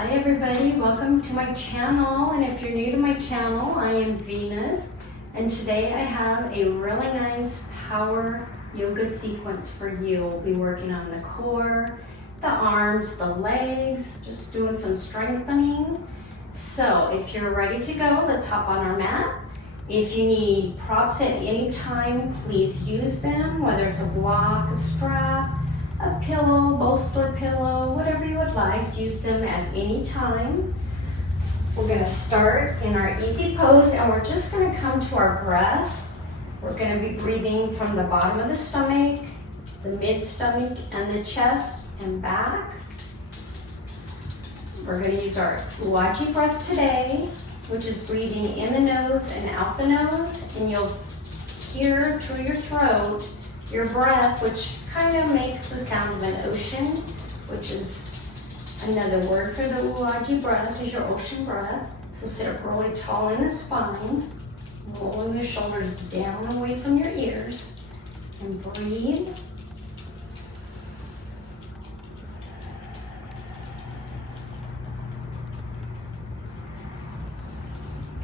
Hi everybody, welcome to my channel, and if you're new to my channel, I am Venus, and today I have a really nice power yoga sequence for you. We'll be working on the core, the arms, the legs, just doing some strengthening. So if you're ready to go, let's hop on our mat. If you need props at any time, please use them, whether it's a block, a strap, a pillow, bolster pillow, whatever you would like, use them at any time. We're gonna start in our easy pose and we're just gonna come to our breath. We're gonna be breathing from the bottom of the stomach, the mid stomach, and the chest and back. We're gonna use our Ujjayi breath today, which is breathing in the nose and out the nose, and you'll hear through your throat your breath, which kind of makes the sound of an ocean, which is another word for the Ujjayi breath, is your ocean breath. So sit up really tall in the spine, rolling your shoulders down and away from your ears, and breathe.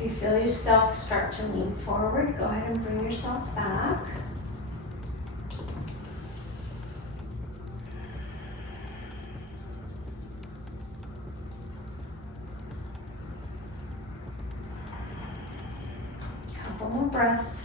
If you feel yourself start to lean forward, go ahead and bring yourself back. Couple more breaths.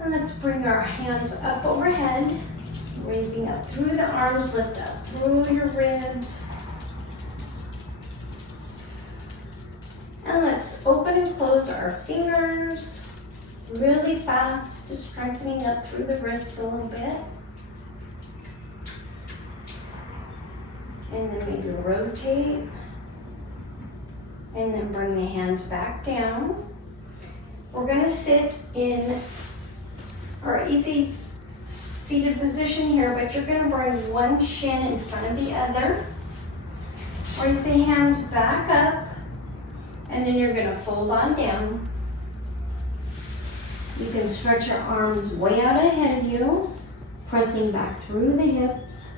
And let's bring our hands up overhead, raising up through the arms, lift up through your ribs. And let's open and close our fingers really fast, just strengthening up through the wrists a little bit. And then maybe rotate. And then bring the hands back down. We're gonna sit in our easy seated position here, but you're gonna bring one shin in front of the other. Raise the hands back up, and then you're gonna fold on down. You can stretch your arms way out ahead of you, pressing back through the hips.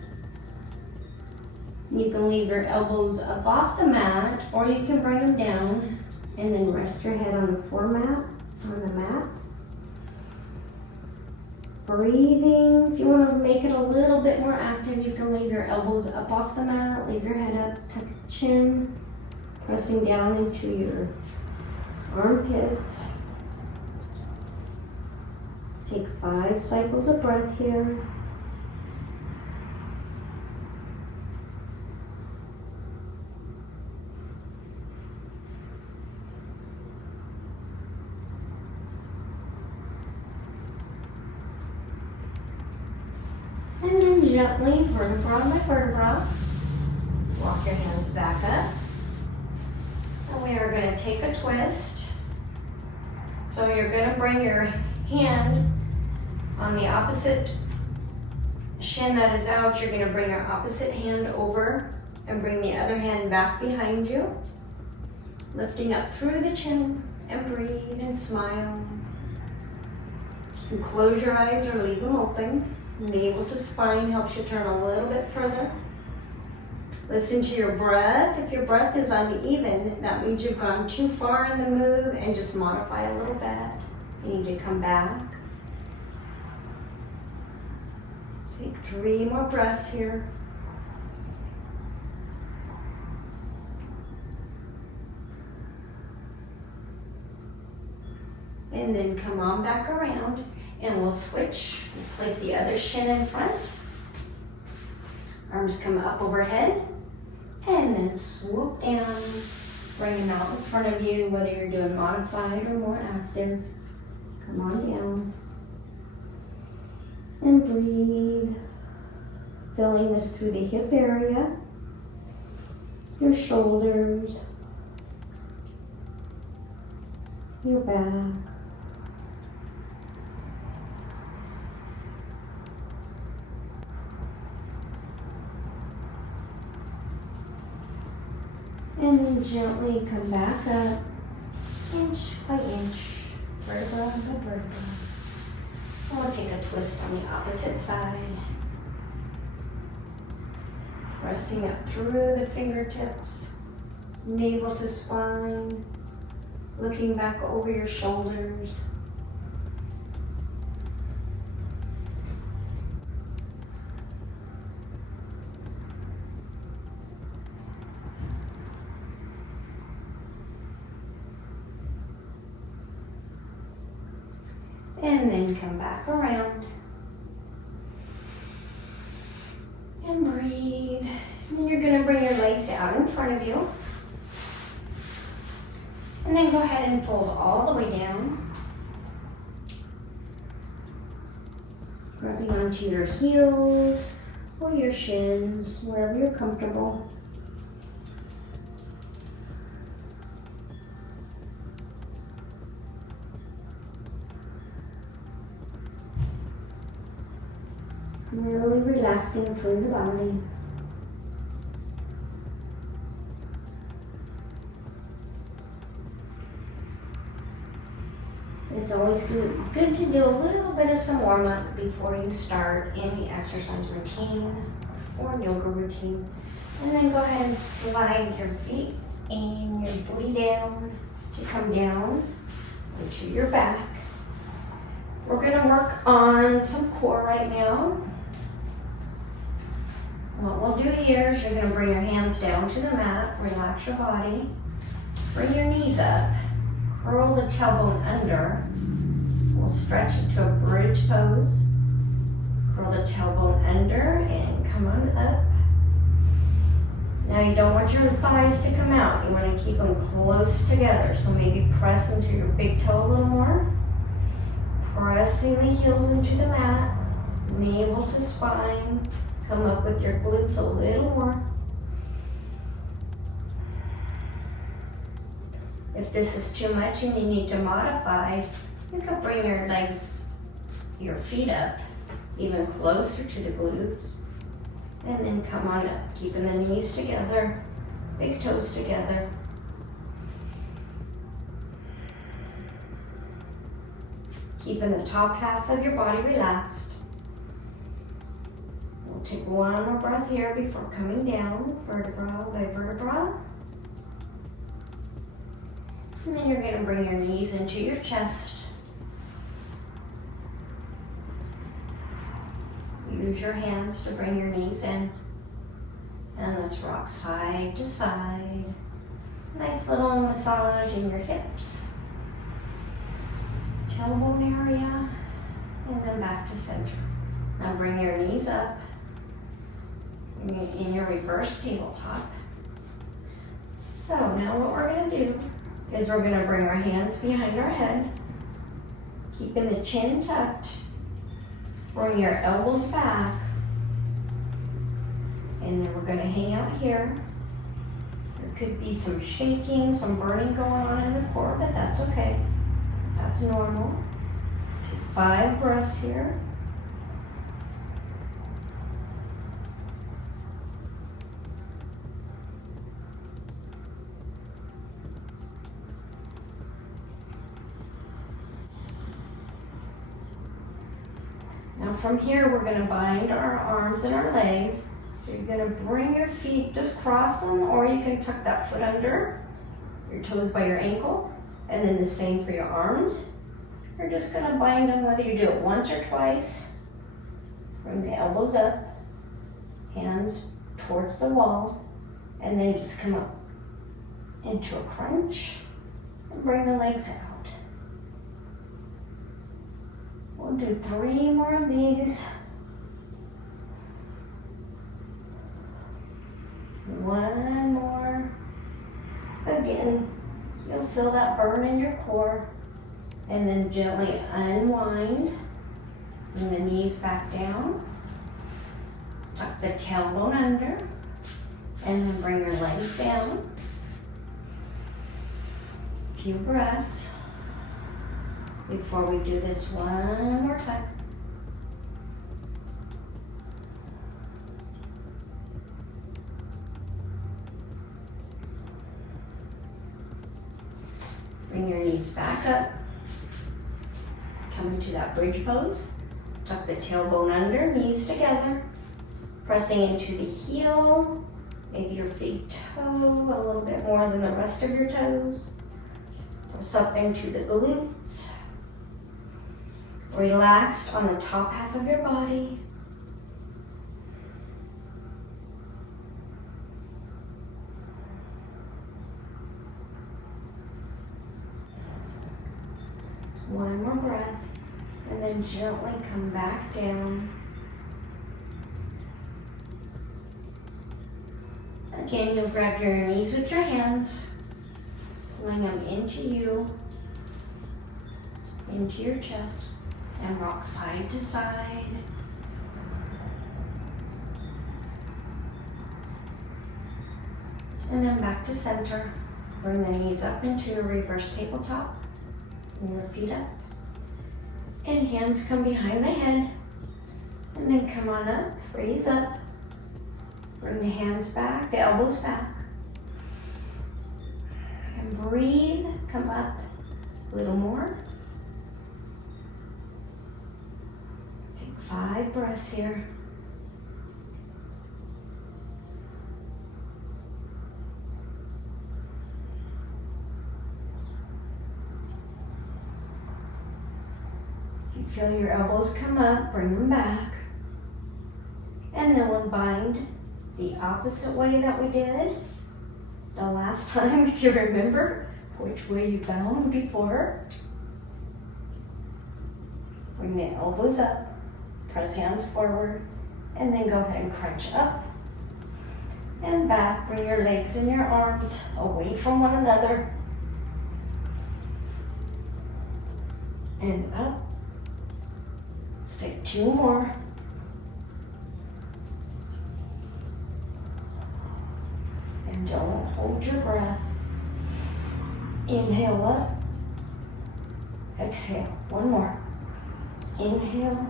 You can leave your elbows up off the mat, or you can bring them down and then rest your head on the floor mat, on the mat. Breathing. If you want to make it a little bit more active, you can leave your elbows up off the mat, leave your head up, tuck the chin, pressing down into your armpits. Take 5 cycles of breath here. And then gently, vertebra by vertebra, walk your hands back up. And we are going to take a twist. So you're going to bring your hand on the opposite shin that is out. You're going to bring your opposite hand over and bring the other hand back behind you. Lifting up through the chin, and breathe and smile. You can close your eyes or leave them open. Navel to spine helps you turn a little bit further. Listen to your breath. If your breath is uneven, that means you've gone too far in the move, and just modify a little bit. You need to come back. Take 3 more breaths here. And then come on back around, and we'll switch. Place the other shin in front. Arms come up overhead, and then swoop down. Bring them out in front of you, whether you're doing modified or more active. Come on down. And breathe. Filling this through the hip area, your shoulders, your back. And then gently come back up, inch by inch, vertebra by vertebra. And we'll take a twist on the opposite side. Pressing up through the fingertips, navel to spine, looking back over your shoulders. And then come back around. And breathe. And you're going to bring your legs out in front of you. And then go ahead and fold all the way down. Grabbing onto your heels or your shins, wherever you're comfortable. Really relaxing through the body. It's always good to do a little bit of some warm up before you start any exercise routine or yoga routine. And then go ahead and slide your feet and your booty down to come down into your back. We're going to work on some core right now. What we'll do here is you're going to bring your hands down to the mat, relax your body, bring your knees up, curl the tailbone under. We'll stretch it to a bridge pose. Curl the tailbone under and come on up. Now you don't want your thighs to come out. You want to keep them close together. So maybe press into your big toe a little more. Pressing the heels into the mat, navel to spine. Come up with your glutes a little more. If this is too much and you need to modify, you can bring your legs, your feet up even closer to the glutes. And then come on up, keeping the knees together, big toes together. Keeping the top half of your body relaxed. We'll take one more breath here before coming down, vertebra by vertebra. And then you're going to bring your knees into your chest. Use your hands to bring your knees in. And let's rock side to side. Nice little massage in your hips. Tailbone area. And then back to center. Now bring your knees up in your reverse tabletop. So now what we're going to do is we're going to bring our hands behind our head, keeping the chin tucked. Bring your elbows back. And then we're going to hang out here. There could be some shaking, some burning going on in the core, but that's okay. That's normal. Take 5 breaths here. Now from here, we're going to bind our arms and our legs. So you're going to bring your feet, just cross them, or you can tuck that foot under, your toes by your ankle, and then the same for your arms. You're just going to bind them whether you do it once or twice. Bring the elbows up, hands towards the wall, and then just come up into a crunch and bring the legs out. We'll do 3 more of these. 1 more. Again, you'll feel that burn in your core. And then gently unwind. Bring the knees back down. Tuck the tailbone under. And then bring your legs down. A few breaths before we do this one more time. Bring your knees back up. Come into that bridge pose. Tuck the tailbone under, knees together. Pressing into the heel, maybe your big toe a little bit more than the rest of your toes. Press up into the glutes. Relaxed on the top half of your body. One more breath, and then gently come back down. Again, you'll grab your knees with your hands, pulling them into you, into your chest, and rock side to side. And then back to center. Bring the knees up into a reverse tabletop. Bring your feet up. And hands come behind the head. And then come on up, raise up. Bring the hands back, the elbows back. And breathe, come up a little more. Take 5 breaths here. If you feel your elbows come up, bring them back. And then we'll bind the opposite way that we did the last time, if you remember which way you bound before. Bring the elbows up, press hands forward, and then go ahead and crunch up and back. Bring your legs and your arms away from one another. And up. Let's take 2 more. And don't hold your breath. Inhale up. Exhale. 1 more. Inhale.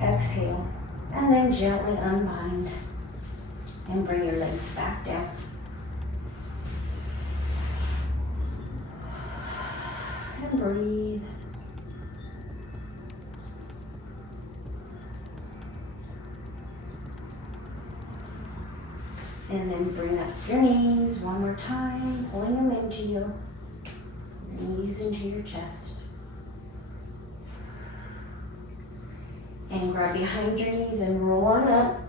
Exhale. And then gently unbind. And bring your legs back down. And breathe. And then bring up your knees 1 more time, pulling them into you. Your knees into your chest. And grab behind your knees and roll on up.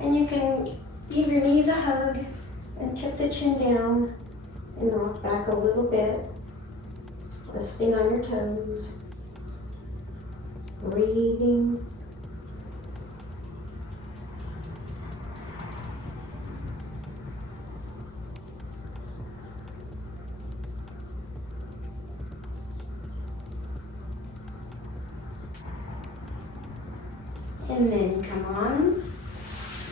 And you can give your knees a hug and tip the chin down and rock back a little bit. Resting on your toes. Breathing. And then come on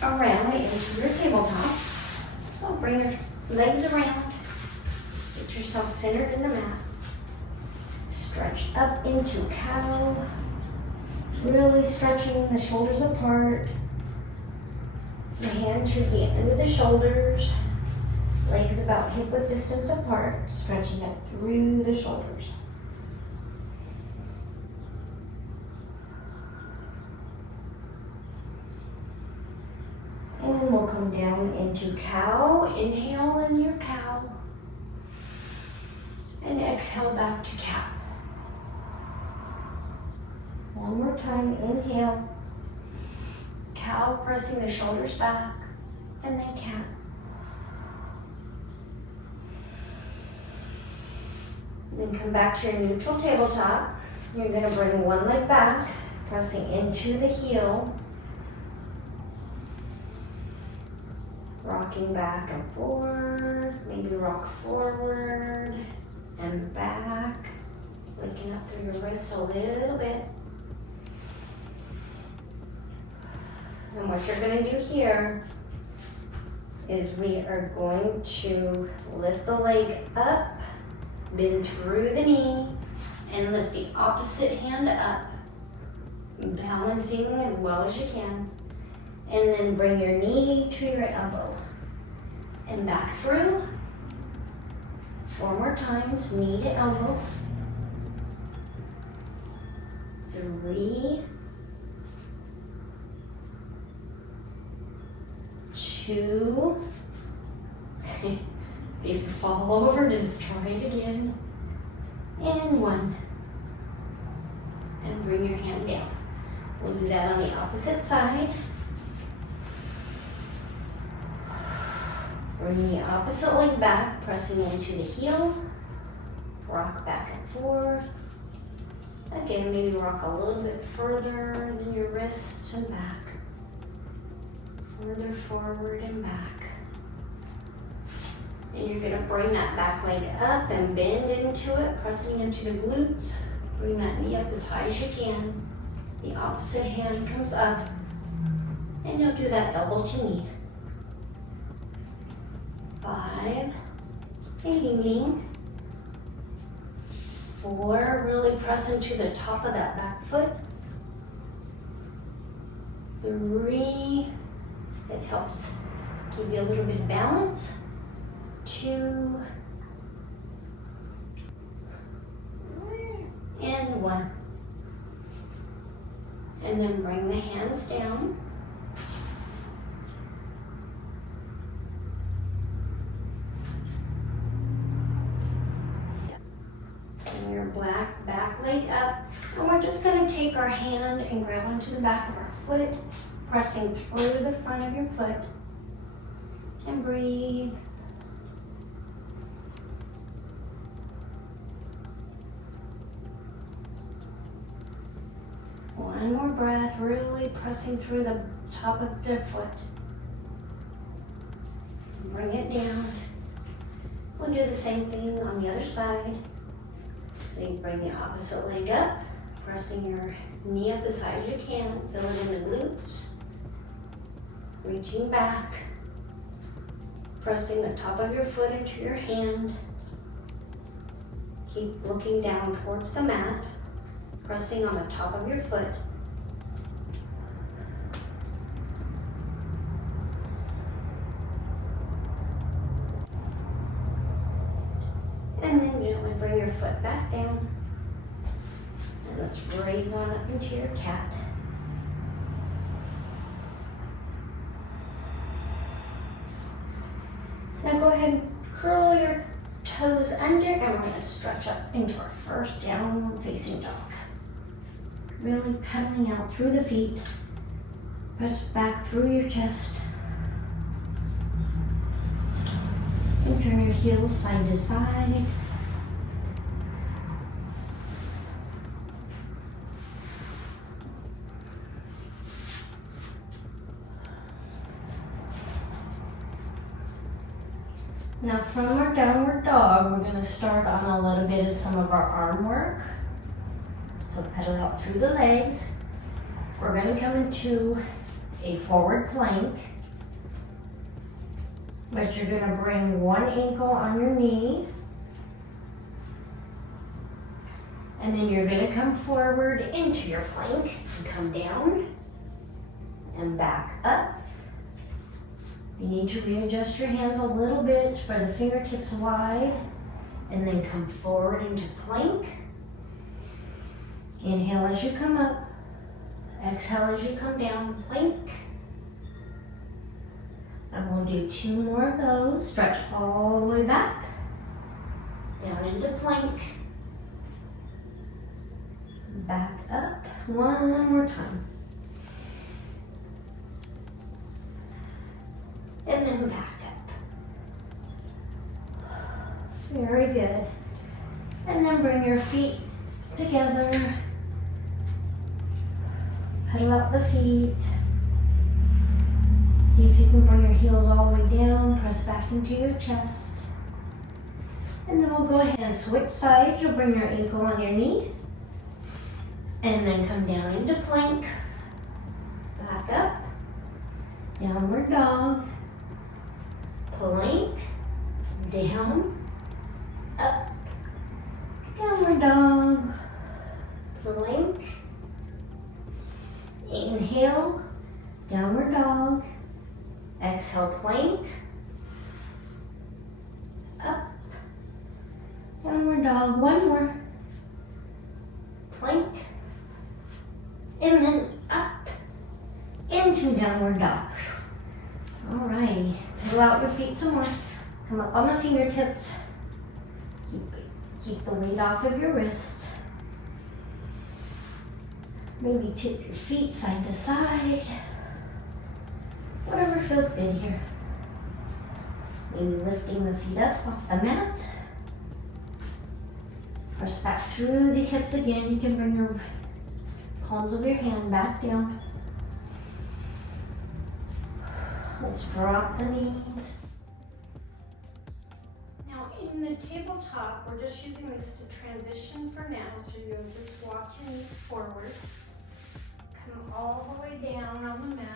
around into your tabletop. So bring your legs around. Get yourself centered in the mat. Stretch up into cow. Really stretching the shoulders apart. The hands should be under the shoulders. Legs about hip width distance apart. Stretching up through the shoulders. And we'll come down into cow. Inhale in your cow. And exhale back to cow. 1 more time, inhale. Cow, pressing the shoulders back. And then cat. And then come back to your neutral tabletop. You're going to bring one leg back, pressing into the heel. Rocking back and forth, maybe rock forward and back, linking up through your wrists a little bit. And what you're going to do here is we are going to lift the leg up, bend through the knee, and lift the opposite hand up, balancing as well as you can. And then bring your knee to your elbow. And back through. 4 more times, knee to elbow. 3, 2, if you fall over, just try it again, and 1. And bring your hand down. We'll do that on the opposite side. Bring the opposite leg back, pressing into the heel. Rock back and forth. Again, maybe rock a little bit further than your wrists and back. Further forward and back. And you're gonna bring that back leg up and bend into it, pressing into the glutes. Bring that knee up as high as you can. The opposite hand comes up. And you'll do that elbow to knee. 5, ding. 4, really press into the top of that back foot. 3, it helps give you a little bit of balance. 2, and 1. And then bring the hands down. Bring your back leg up. And we're just going to take our hand and grab onto the back of our foot, pressing through the front of your foot. And breathe. One more breath, really pressing through the top of the foot. Bring it down. We'll do the same thing on the other side. So you bring the opposite leg up, pressing your knee up as high as you can, feel it in the glutes. Reaching back, pressing the top of your foot into your hand. Keep looking down towards the mat. Pressing on the top of your foot. And then gently bring your foot back down. And let's raise on up into your cat. Now go ahead and curl your toes under, and we're going to stretch up into our first downward facing dog. Really pedaling out through the feet. Press back through your chest. And turn your heels side to side. Now from our downward dog, we're going to start on a little bit of some of our arm work. So pedal out through the legs. We're going to come into a forward plank, but you're going to bring one ankle on your knee, and then you're going to come forward into your plank and come down and back up. You need to readjust your hands a little bit, spread the fingertips wide, and then come forward into plank. Inhale as you come up, exhale as you come down, plank. And we'll do 2 more of those. Stretch all the way back, down into plank, back up, 1 more time. And then back up. Very good. And then bring your feet together. Pedal out the feet. See if you can bring your heels all the way down. Press back into your chest. And then we'll go ahead and switch sides. You'll bring your ankle on your knee. And then come down into plank. Back up. Downward dog. Plank. Down. Up. Downward dog. Plank. Inhale, downward dog. Exhale, plank. Up, Downward dog, one more. Plank. And then up into downward dog. Alrighty, pedal out your feet some more. Come up on the fingertips. Keep the weight off of your wrists. Maybe tip your feet side to side. Whatever feels good here. Maybe lifting the feet up off the mat. Press back through the hips again. You can bring your palms of your hand back down. Let's drop the knees. Now in the tabletop, we're just using this to transition for now. So you'll just walk your knees forward. Come all the way down on the mat.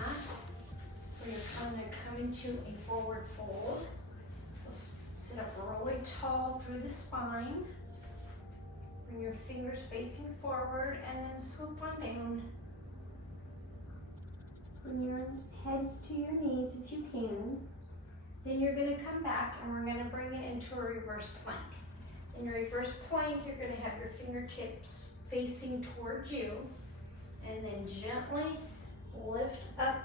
We're going to come into a forward fold. So sit up really tall through the spine. Bring your fingers facing forward and then swoop on down. Bring your head to your knees if you can. Then you're going to come back and we're going to bring it into a reverse plank. In your reverse plank, you're going to have your fingertips facing towards you and then gently lift up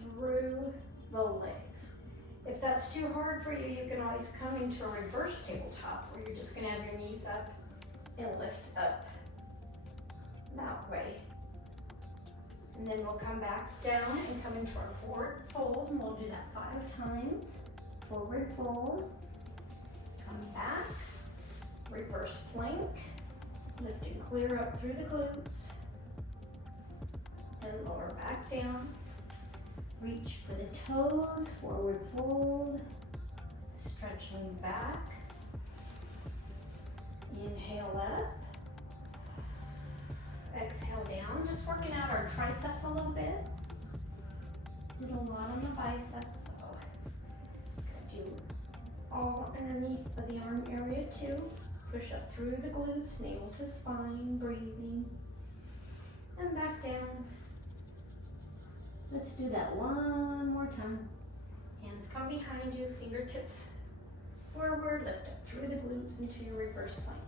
through the legs. If that's too hard for you, you can always come into a reverse tabletop where you're just going to have your knees up and lift up that way. And then we'll come back down and come into our forward fold, and we'll do that 5 times. Forward fold, come back, reverse plank, lift and clear up through the glutes, and lower back down. Reach for the toes, forward fold, stretching back. Inhale up. Exhale down, just working out our triceps a little bit. Did a lot on the biceps, so do all underneath of the arm area too. Push up through the glutes, navel to spine, breathing. And back down. Let's do that one more time. Hands come behind you, fingertips forward, lift up through the glutes into your reverse plank.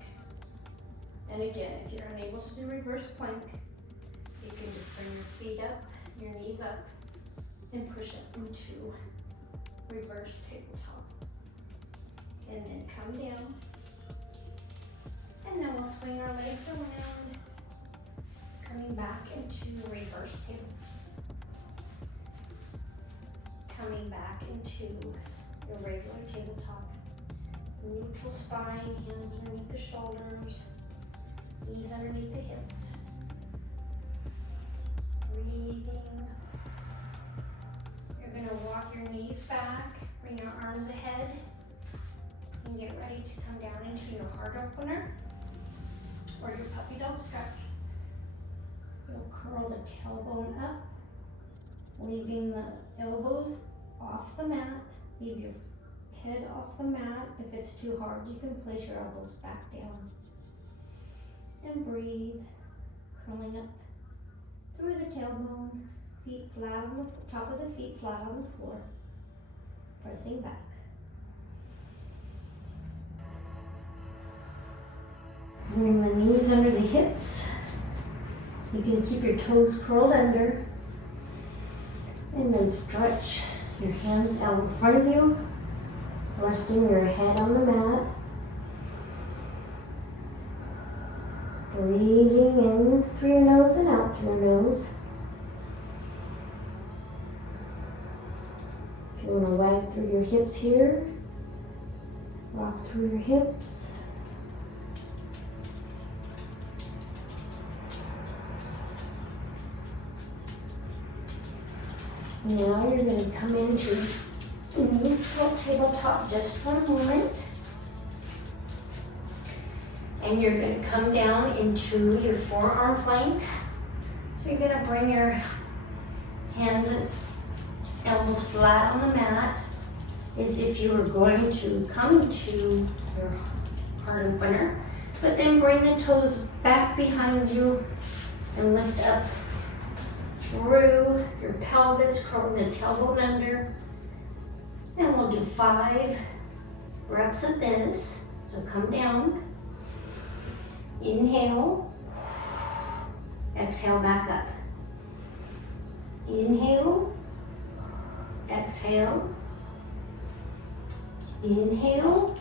And again, if you're unable to do reverse plank, you can just bring your feet up, your knees up, and push it into reverse tabletop. And then come down. And then we'll swing our legs around, coming back into reverse table. Coming back into your regular tabletop. Neutral spine, hands underneath the shoulders, knees underneath the hips. Breathing. You're going to walk your knees back, bring your arms ahead, and get ready to come down into your heart opener or your puppy dog stretch. You'll curl the tailbone up, leaving the elbows off the mat. Leave your head off the mat. If it's too hard, you can place your elbows back down. And breathe, curling up through the tailbone, feet flat on the top of the feet flat on the floor, pressing back. Bring the knees under the hips. You can keep your toes curled under. And then stretch your hands out in front of you, resting your head on the mat. Breathing in through your nose and out through your nose. If you want to wag through your hips here, rock through your hips. Now you're going to come into neutral tabletop just for a moment. And you're going to come down into your forearm plank. So you're going to bring your hands and elbows flat on the mat as if you were going to come to your heart opener. But then bring the toes back behind you and lift up through your pelvis, curling the tailbone under. And we'll do 5 reps of this. So come down, inhale, exhale back up. Inhale, exhale, inhale,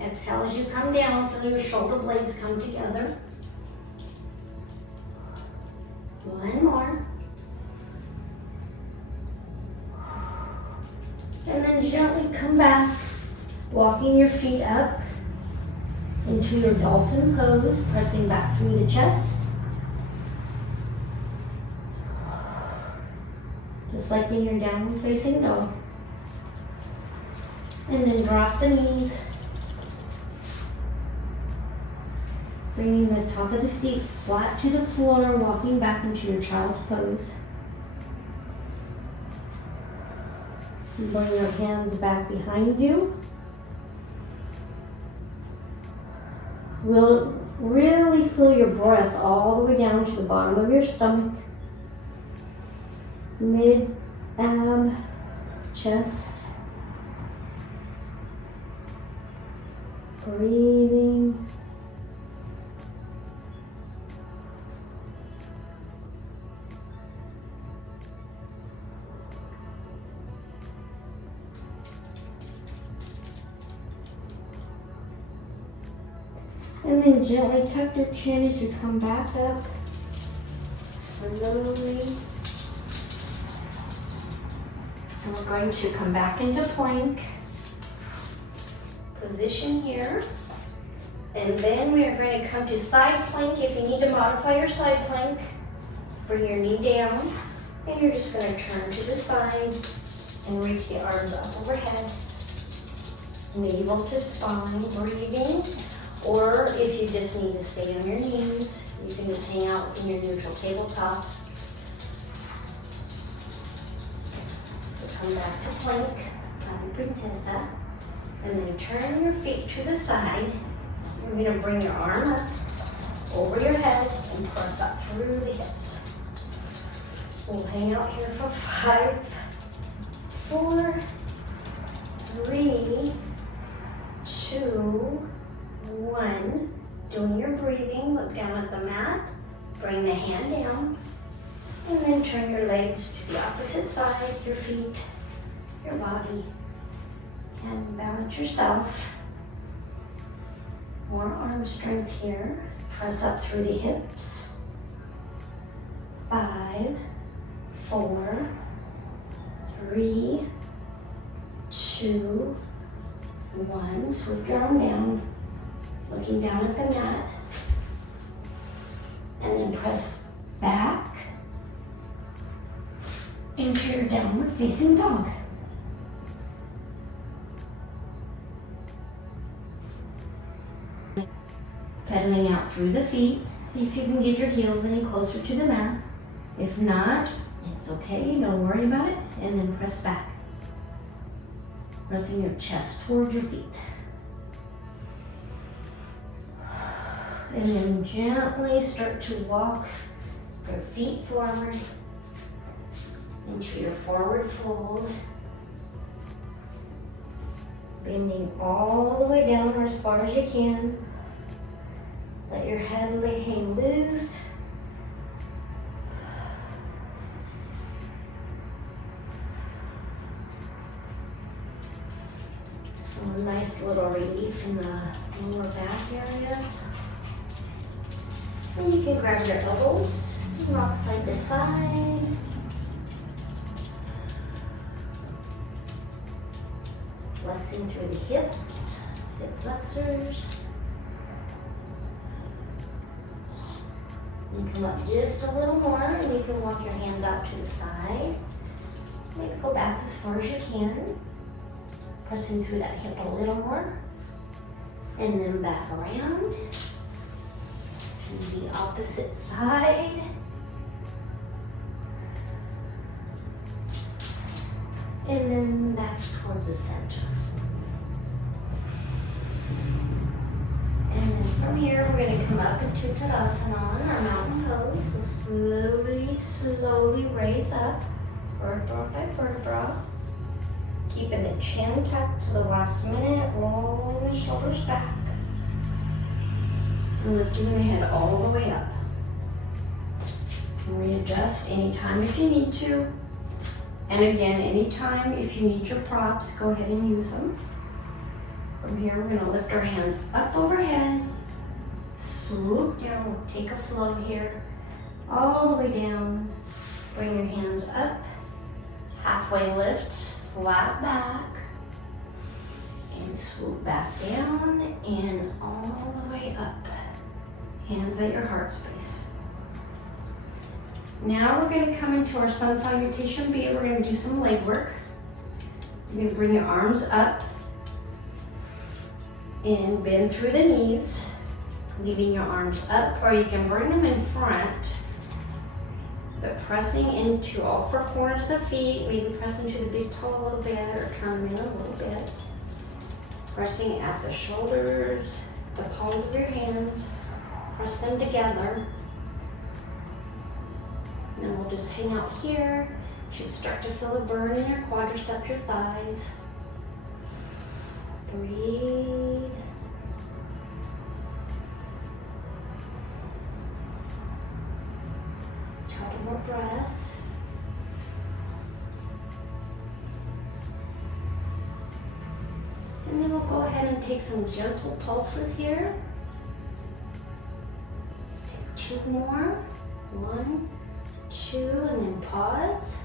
exhale as you come down, feel your shoulder blades come together. One more. And then gently come back, walking your feet up into your dolphin pose, pressing back through the chest. Just like in your downward facing dog. And then drop the knees. Bringing the top of the feet flat to the floor, walking back into your child's pose. Bring your hands back behind you. Really feel your breath all the way down to the bottom of your stomach. Mid-ab, chest. Breathing. And then gently tuck your chin as you come back up. Slowly. And we're going to come back into plank. Position here. And then we are going to come to side plank. If you need to modify your side plank, bring your knee down. And you're just going to turn to the side and reach the arms up overhead. Navel to spine, breathing. Or if you just need to stay on your knees, you can just hang out in your neutral tabletop. So come back to plank, Happy Princessa, and then turn your feet to the side. You're going to bring your arm up over your head and press up through the hips. We'll hang out here for 5, 4, 3, 2, 1. Doing your breathing, look down at the mat, bring the hand down, and then turn your legs to the opposite side, your feet, your body, and balance yourself. More arm strength here. Press up through the hips. 5, 4, 3, 2, 1. Swoop your arm down. Looking down at the mat, and then press back into your downward facing dog. Pedaling out through the feet, see if you can get your heels any closer to the mat. If not, it's okay, don't worry about it, and then press back. Pressing your chest towards your feet. And then gently start to walk your feet forward into your forward fold. Bending all the way down or as far as you can. Let your head hang loose. A nice little relief in the lower back area. And you can grab your elbows, rock side to side. Flexing through the hips, hip flexors. You come up just a little more and you can walk your hands out to the side. Maybe go back as far as you can. Pressing through that hip a little more. And then back around. To the opposite side. And then back towards the center. And then from here, we're going to come up into Tadasana, our mountain pose. So slowly raise up, vertebra by vertebra. Keeping the chin tucked to the last minute, rolling the shoulders back. And lifting the head all the way up. Readjust anytime if you need to. And again, anytime if you need your props, go ahead and use them. From here, we're going to lift our hands up overhead, swoop down, we'll take a flow here, all the way down. Bring your hands up, halfway lift, flat back, and swoop back down and all the way up. Hands at your heart space. Now we're going to come into our sun salutation B. We're going to do some leg work. You're going to bring your arms up and bend through the knees, leaving your arms up, or you can bring them in front, but pressing into all four corners of the feet, maybe press into the big toe a little bit or turn in a little bit. Pressing at the shoulders, the palms of your hands, press them together. And then we'll just hang out here. You should start to feel a burn in your quadriceps, your thighs. Breathe. Couple more breaths. And then we'll go ahead and take some gentle pulses here. Let's take 2 more. 1, 2, and then pause.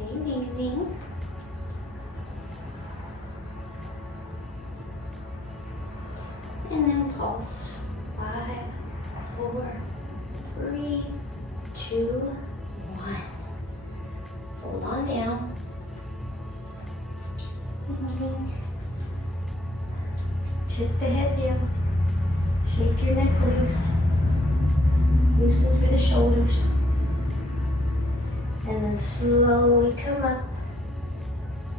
Okay, breathing. And then pulse. 5, 4, 3, 2, 1. Hold on down. Shift the head down. Shake your neck loose. Loosen through the shoulders. And then slowly come up.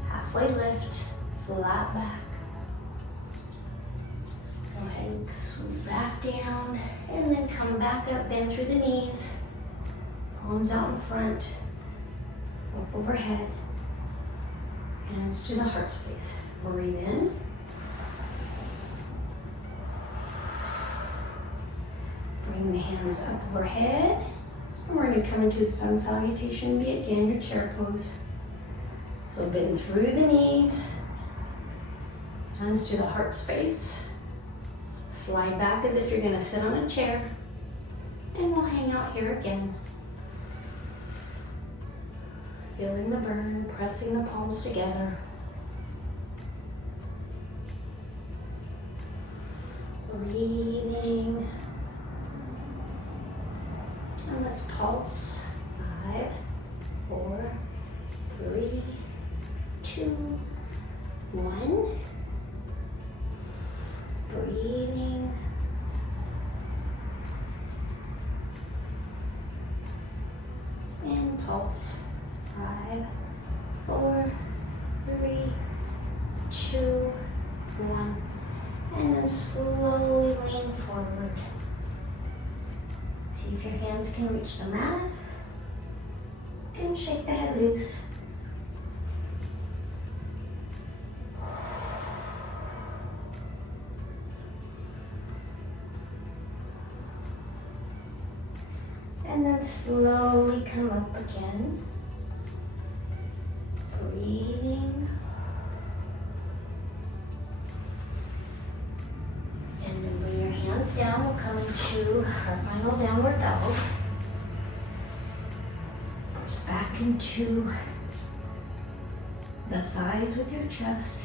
Halfway lift. Flat back. Go ahead and swoop back down. And then come back up. Bend through the knees. Palms out in front. Up overhead. Hands to the heart space. Breathe in. Bring the hands up overhead. And we're going to come into the sun salutation B again, your chair pose. So bend through the knees. Hands to the heart space. Slide back as if you're going to sit on a chair. And we'll hang out here again. Feeling the burn, pressing the palms together. Breathing. And let's pulse. 5, 4, 3, 2, 1. Breathing. And pulse. 5, 4, 3, 2, 1. And then slowly lean forward. See if your hands can reach the mat. And shake the head loose. And then slowly come up again. Breathing. And then bring your hands down. We'll come into our final downward dog. Press back into the thighs with your chest.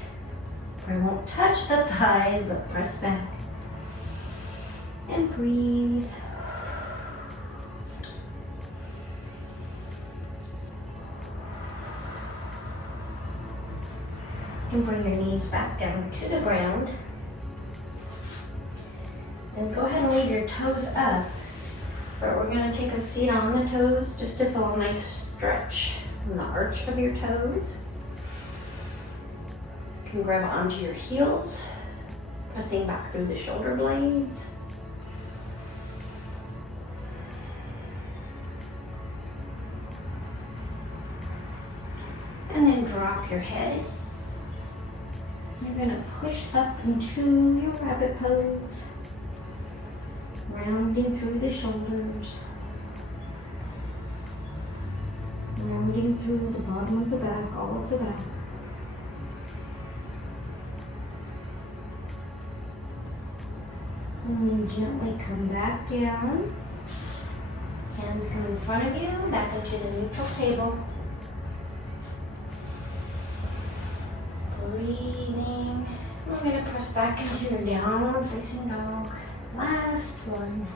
I won't touch the thighs, but press back. And breathe. And bring your knees back down to the ground. And go ahead and leave your toes up. But we're going to take a seat on the toes just to feel a nice stretch in the arch of your toes. You can grab onto your heels, pressing back through the shoulder blades. drop your head. You're gonna push up into your rabbit pose, rounding through the shoulders, rounding through the bottom of the back, all of the back. And then gently come back down. Hands come in front of you, back into the neutral table. Breathing. We're going to press back into your downward facing dog. Last one.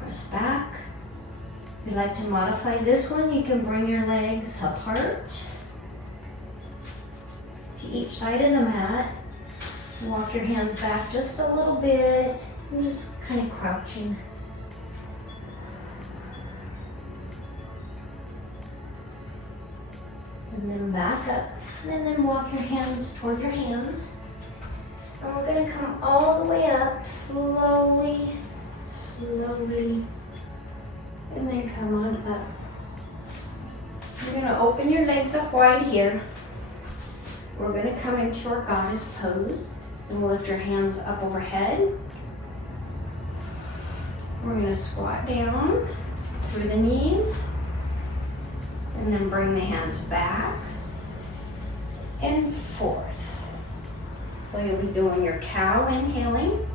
Press back. If you'd like to modify this one, you can bring your legs apart to each side of the mat. Walk your hands back just a little bit. And just kind of crouching. And then back up. And then walk your hands toward your hands. And we're going to come all the way up, slowly, slowly. And then come on up. You're going to open your legs up wide here. We're going to come into our goddess pose. And we'll lift your hands up overhead. We're going to squat down through the knees. And then bring the hands back and forth. So you'll be doing your cow inhaling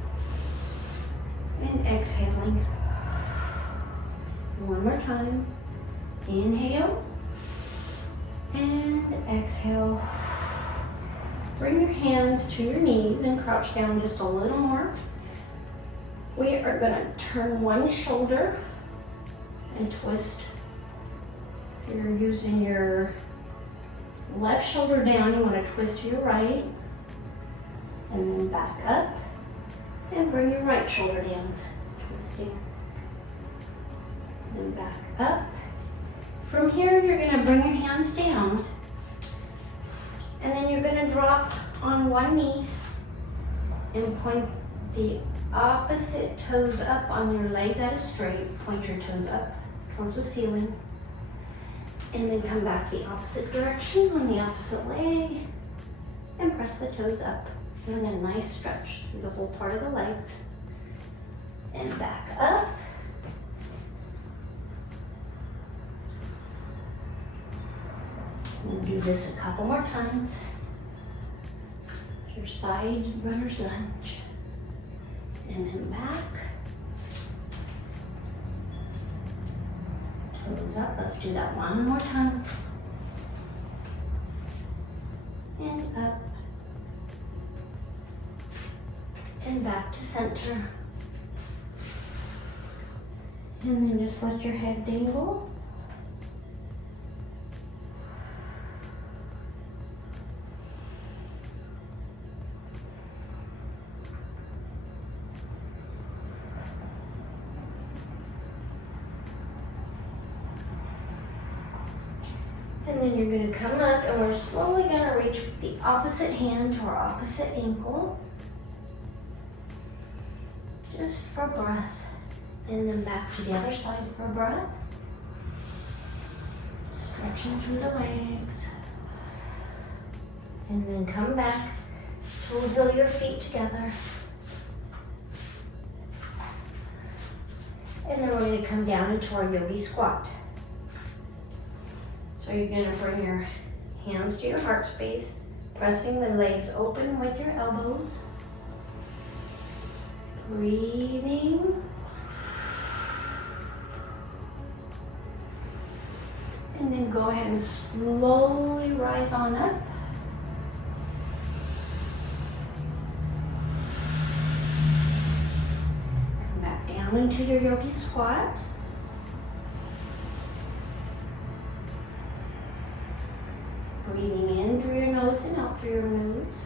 and exhaling. One more time. Inhale and exhale. Bring your hands to your knees and crouch down just a little more. We are going to turn one shoulder and twist. If you're using your left shoulder down, you want to twist to your right. And then back up. And bring your right shoulder down. Twisting. And back up. From here, you're going to bring your hands down. And then you're going to drop on one knee and point the opposite toes up on your leg that is straight. Point your toes up towards the ceiling. And then come back the opposite direction on the opposite leg. And press the toes up. Doing a nice stretch through the whole part of the legs. And back up. And do this a couple more times. Your side runner's lunge. And then back. Toes up. Let's do that one more time. And up. And back to center. And then just let your head dangle. And then you're going to come up and we're slowly going to reach the opposite hand to our opposite ankle. Just for breath. And then back to the other side for breath. Stretching through the legs. And then come back to wheel your feet together. And then we're going to come down into our yogi squat. So you're going to bring your hands to your heart space, pressing the legs open with your elbows. Breathing. And then go ahead and slowly rise on up. Come back down into your yogi squat. Breathing in through your nose and out through your nose.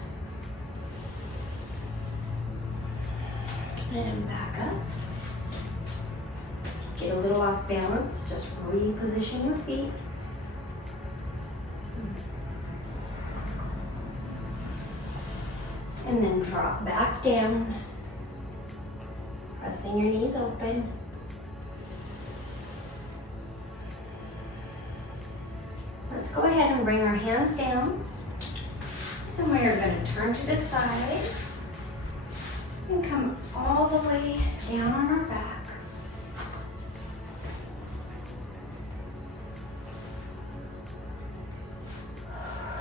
And back up. Get a little off balance, just reposition your feet. And then drop back down, pressing your knees open. Let's go ahead and bring our hands down. And we are going to turn to the side and come all the way down on our back.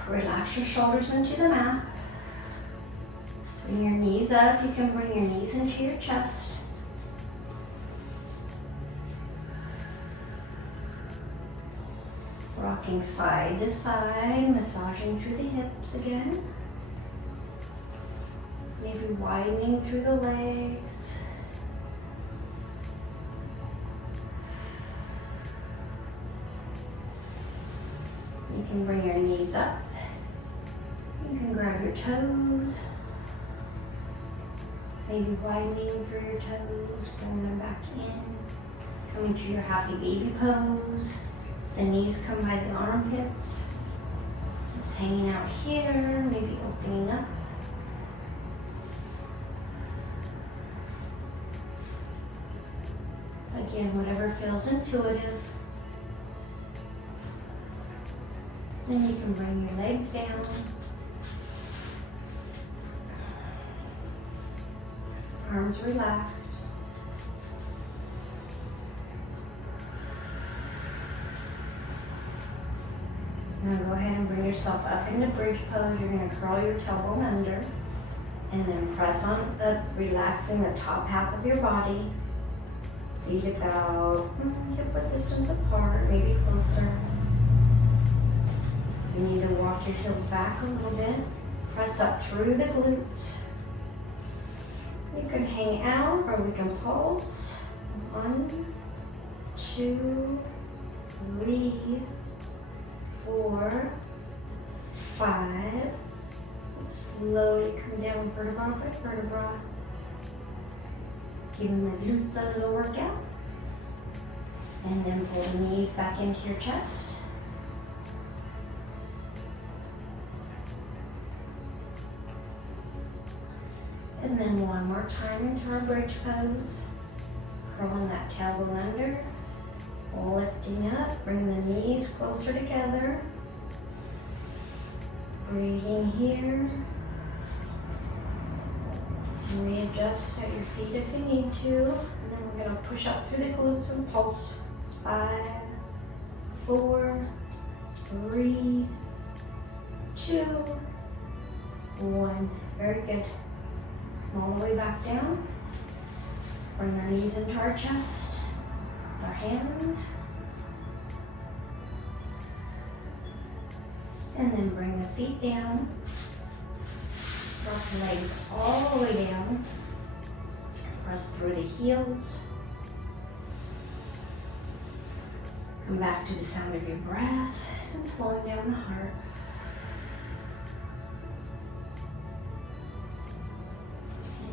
Relax your shoulders into the mat. Bring your knees up. You can bring your knees into your chest. Rocking side to side, massaging through the hips again. Maybe widening through the legs. You can bring your knees up. You can grab your toes. Maybe widening through your toes, bring them back in. Coming to your happy baby pose. The knees come by the armpits. Just hanging out here, maybe opening up. Again, whatever feels intuitive. Then you can bring your legs down. Arms relaxed. Now go ahead and bring yourself up into bridge pose. You're going to curl your tailbone under and then press on up, relaxing the top half of your body. Feet about hip-width distance apart, maybe closer. You need to walk your heels back a little bit. Press up through the glutes. You can hang out or we can pulse. 1, 2, 3, 4, 5. Slowly come down vertebra by vertebra. Giving the glutes a little workout. And then pull the knees back into your chest. And then one more time into our bridge pose. Curling that tailbone under. Lifting up, bring the knees closer together. Breathing here. Readjust at your feet if you need to. And then we're going to push up through the glutes and pulse. 5, 4, 3, 2, 1. Very good. All the way back down. Bring our knees into our chest. Our hands. And then bring the feet down. Drop the legs all the way down. Press through the heels. Come back to the sound of your breath and slowing down the heart.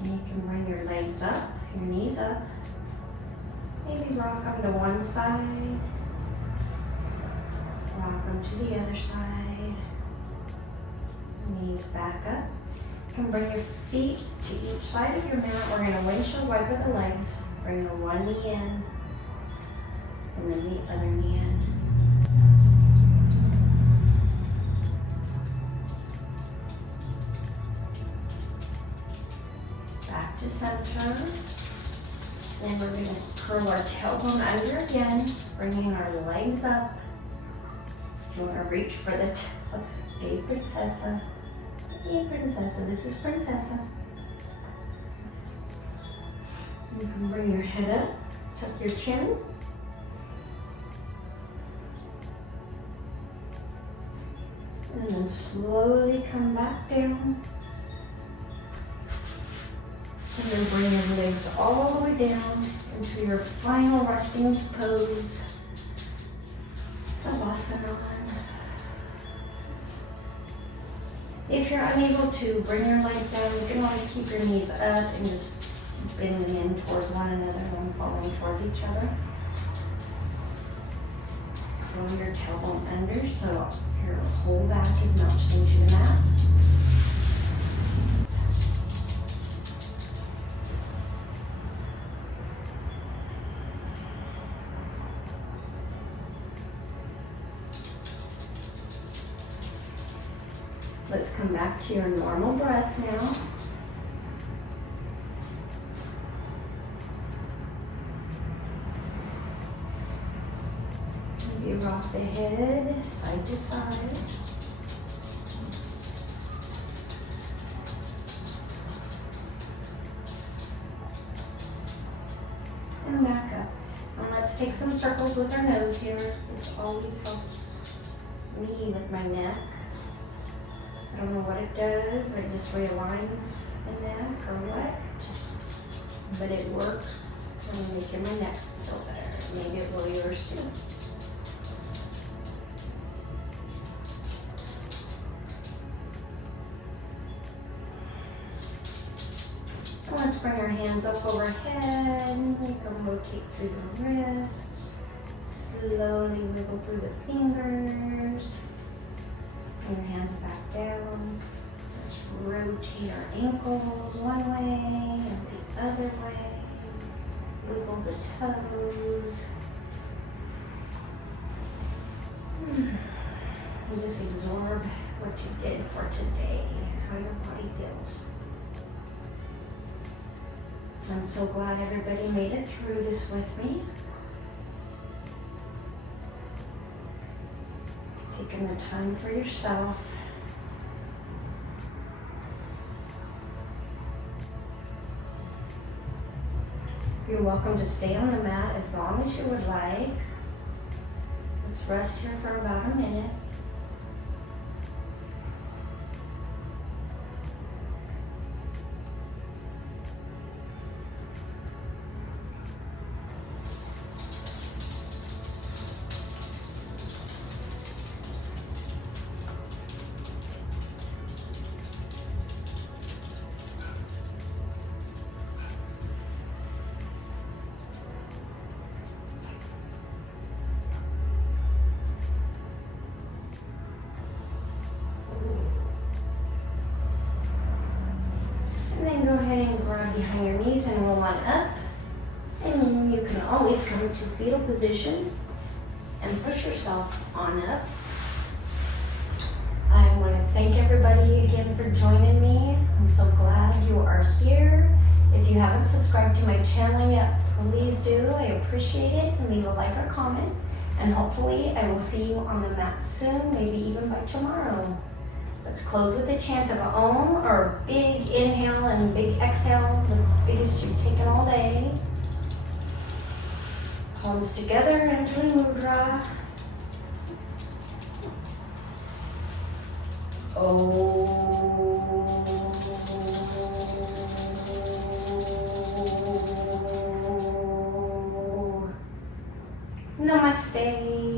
And you can bring your legs up, your knees up. Maybe rock them to one side. Rock them to the other side. Knees back up. You can bring your feet to each side of your mat. We're going to windshield wiper the legs. Bring your one knee in and then the other knee in. Back to center. Then we're going to curl our tailbone under again, bringing our legs up. If you want to reach for the top, hey princessa. Hey princessa, this is princessa. You can bring your head up, tuck your chin. And then slowly come back down. And then bring your legs all the way down into your final resting pose. Savasana. If you're unable to bring your legs down, you can always keep your knees up and just bend them in towards one another and falling towards each other. Roll your tailbone under so your whole back is melted into the mat. Let's come back to your normal breath now. You rock the head side to side. And back up. And let's take some circles with our nose here. This always helps me with my neck. I don't know what it does, but it just realigns the neck or what. But it works and making my neck feel better. Maybe it will yours too. Let's bring our hands up overhead, make them rotate through the wrists, slowly wiggle through the fingers, bring your hands back down. Let's rotate our ankles one way and the other way, wiggle the toes. You just absorb what you did for today, how your body feels. I'm so glad everybody made it through this with me. Taking the time for yourself. You're welcome to stay on the mat as long as you would like. Let's rest here for about a minute. Go ahead and grab behind your knees and roll on up. And you can always come to fetal position and push yourself on up. I want to thank everybody again for joining me. I'm so glad you are here. If you haven't subscribed to my channel yet, please do. I appreciate it. And leave a like or comment. And hopefully I will see you on the mat soon, maybe even by tomorrow. Let's close with a chant of Om, or big inhale and big exhale, the biggest you've taken all day. Palms together, Anjali Mudra. Om. Namaste.